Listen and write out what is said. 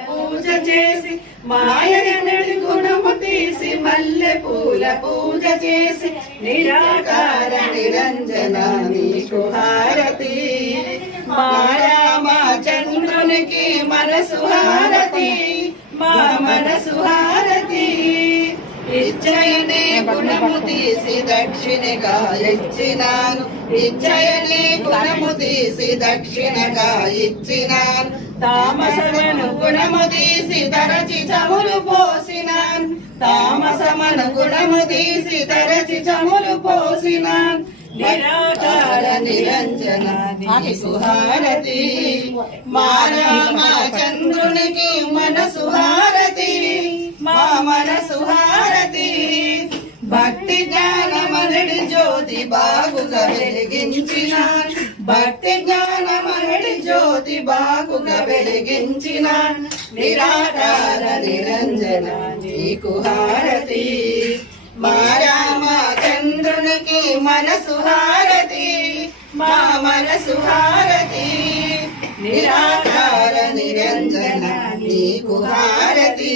పూజ చేసి మాయనడి గుణము తీసి మల్లె పూల పూజ చేసి నిరాకార నిరంజన నీకు హారతి మారామా చంద్రునికి మనసు హారతి మా మనసు హారతి ఇచ్చయనే గుణము తీసి దక్షిణగా ఇచ్చినాను ఇచ్చయనే గుణము తీసి దక్షిణగా ఇచ్చినాను తామసమను గుణము తీసి తరచి చమురు పోసినాను తామసమను గుణము తీసి తరచి చమురు పోసినాను నిరాకార నిరంజన నీకు హారతి మారామా చంద్రునికి మనసు హారతి మా మనసు హారతి భక్తి జ్ఞానమనడి జ్యోతి బాగుగా వెలిగించిన భక్తి జ్ఞానమనడి జ్యోతి బాగుగా వెలిగించిన నిరాకార నిరంజన నీకు హారతి మారామా చంద్రునికి మనసు హారతి మా మనసు హారతి నిరాకార నిరంజన నీకు హారతి